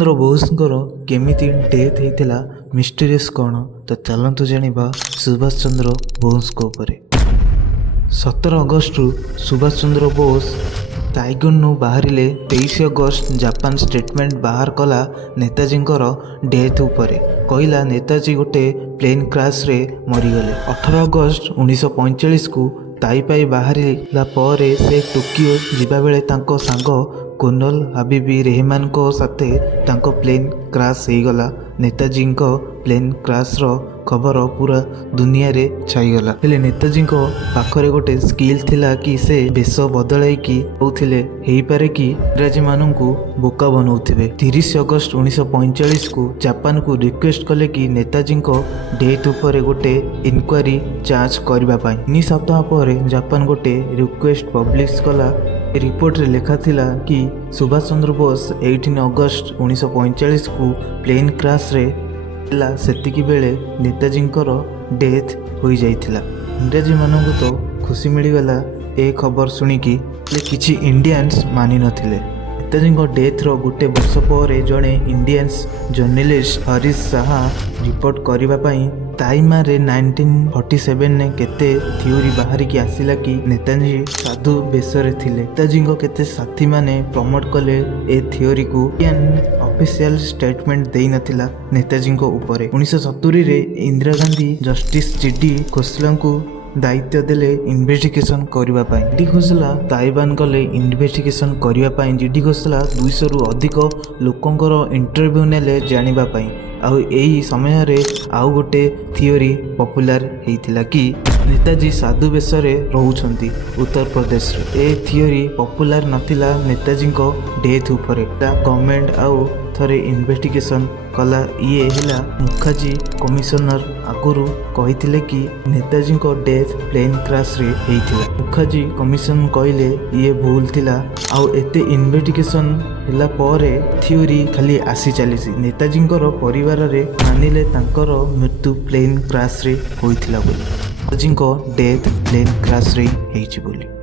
ଚନ୍ଦ୍ର ବୋଷଙ୍କର କେମିତି ଡେଥ୍ ହେଇଥିଲା ମିଷ୍ଟେରିୟସ୍ କ'ଣ ତ ଚାଲନ୍ତୁ ଜାଣିବା ସୁଭାଷ ଚନ୍ଦ୍ର ବୋଷଙ୍କ ଉପରେ। 17 ଅଗଷ୍ଟରୁ ସୁଭାଷ ଚନ୍ଦ୍ର ବୋଷ ସାଇଗନ୍ରୁ ବାହାରିଲେ। 23 ଅଗଷ୍ଟ ଜାପାନ ଷ୍ଟେଟମେଣ୍ଟ ବାହାର କଲା ନେତାଜୀଙ୍କର ଡେଥ୍ ଉପରେ। କହିଲା ନେତାଜୀ ଗୋଟେ ପ୍ଲେନ୍ କ୍ରାଶରେ ମରିଗଲେ। 18 ଅଗଷ୍ଟ 1945କୁ ତାଇପାଇ ବାହାରିଲା ପରେ ସେ ଟୋକିଓ ଯିବାବେଳେ ତାଙ୍କ ସାଙ୍ଗ କୋନଲ ହାବିବି ରେହମାନଙ୍କ ସାଥେ ତାଙ୍କ ପ୍ଲେନ୍ କ୍ରାଶ୍ ହେଇଗଲା। ନେତାଜୀଙ୍କ ପ୍ଲେନ୍ କ୍ରାଶ୍ର ଖବର ପୁରା ଦୁନିଆରେ ଛାଇଗଲା। ହେଲେ ନେତାଜୀଙ୍କ ପାଖରେ ଗୋଟେ ସ୍କିଲ୍ ଥିଲା କି ସେ ବେଶ ବଦଳାଇକି କହୁଥିଲେ ହେଇପାରେ କି ଇଂରାଜୀମାନଙ୍କୁ ବୋକା ବନଉଥିବେ। 30 ଅଗଷ୍ଟ 1945କୁ ଜାପାନକୁ ରିକ୍ୱେଷ୍ଟ କଲେ କି ନେତାଜୀଙ୍କ ଡେଥ୍ ଉପରେ ଗୋଟେ ଇନକ୍ୱାରି ଯାଞ୍ଚ କରିବା ପାଇଁ। 3 ସପ୍ତାହ ପରେ ଜାପାନ ଗୋଟେ ରିକ୍ୱେଷ୍ଟ ପବ୍ଲିଶ କଲା। ରିପୋର୍ଟରେ ଲେଖାଥିଲା କି ସୁଭାଷ ଚନ୍ଦ୍ର ବୋଷ 18 ଅଗଷ୍ଟ 1945କୁ ପ୍ଲେନ୍ କ୍ରାଶରେ ହେଲା। ସେତିକି ବେଳେ ନେତାଜୀଙ୍କର ଡେଥ୍ ହୋଇଯାଇଥିଲା। ଇଂରାଜୀମାନଙ୍କୁ ତ ଖୁସି ମିଳିଗଲା ଏ ଖବର ଶୁଣିକି, ହେଲେ କିଛି ଇଣ୍ଡିଆନ୍ସ ମାନିନଥିଲେ। ନେତାଜୀଙ୍କ ଡେଥ୍ର ଗୋଟେ ବର୍ଷ ପରେ ଜଣେ Indians journalist Harish Shah report କରିବା ପାଇଁ ତାଇମାରେ 1947ରେ କେତେ ଥିଓରି ବାହାରିକି ଆସିଲା କି ନେତାଜୀ ସାଧୁ ବେଶରେ ଥିଲେ। ନେତାଜୀଙ୍କ କେତେ ସାଥୀମାନେ ପ୍ରମୋଟ କଲେ ଏ ଥିଓରିକୁ। ଇଣ୍ଡିଆନ ଅଫିସିଆଲ ଷ୍ଟେଟମେଣ୍ଟ ଦେଇନଥିଲା ନେତାଜୀଙ୍କ ଉପରେ। 1970ରେ ଇନ୍ଦିରା ଗାନ୍ଧୀ ଜଷ୍ଟିସ ଜିଡି ଖୋସଲାଙ୍କୁ ଦାୟିତ୍ୱ ଦେଲେ ଇନଭେଷ୍ଟିଗେସନ୍ କରିବା ପାଇଁ। ଜିଡି ଖୋସଲା ତାଇବାନ ଗଲେ ଇନଭେଷ୍ଟିଗେସନ୍ କରିବା ପାଇଁ। ଜିଡି ଖୋସଲା 200ରୁ ଅଧିକ ଲୋକଙ୍କର ଇଣ୍ଟରଭ୍ୟୁ ନେଲେ ଜାଣିବା ପାଇଁ। ଆଉ ଏହି ସମୟରେ ଆଉ ଗୋଟେ ଥିଓରି ପପୁଲାର ହେଇଥିଲା କି ନେତାଜୀ ସାଧୁ ବେଶରେ ରହୁଛନ୍ତି ଉତ୍ତରପ୍ରଦେଶରେ। ଏ ଥିଓରି ପପୁଲାର ନଥିଲା ନେତାଜୀଙ୍କ ଡେଥ୍ ଉପରେ। ଗଭର୍ଣ୍ଣମେଣ୍ଟ ଆଉ ଥରେ ଇନଭେଷ୍ଟିଗେସନ୍ କଲା। ଇଏ ହେଲା ମୁଖାର୍ଜୀ କମିଶନର ଆଗରୁ କହିଥିଲେ କି ନେତାଜୀଙ୍କ ଡେଥ୍ ପ୍ଲେନ୍ କ୍ରାଶରେ ହେଇଥିଲା। ମୁଖାର୍ଜୀ କମିଶନ କହିଲେ ଇଏ ଭୁଲ ଥିଲା। ଆଉ ଏତେ ଇନଭେଷ୍ଟିଗେସନ୍ ହେଲା ପରେ ଥିଓରି ଖାଲି ଆସି ଚାଲିଛି। ନେତାଜୀଙ୍କର ପରିବାରରେ ମାନିଲେ ତାଙ୍କର ମୃତ୍ୟୁ ପ୍ଲେନ୍ କ୍ରାଶରେ ହୋଇଥିଲା ବୋଲି। ନେତାଜୀଙ୍କ ଡେଥ୍ ପ୍ଲେନ୍ କ୍ରାଶରେ ହେଇଛି ବୋଲି।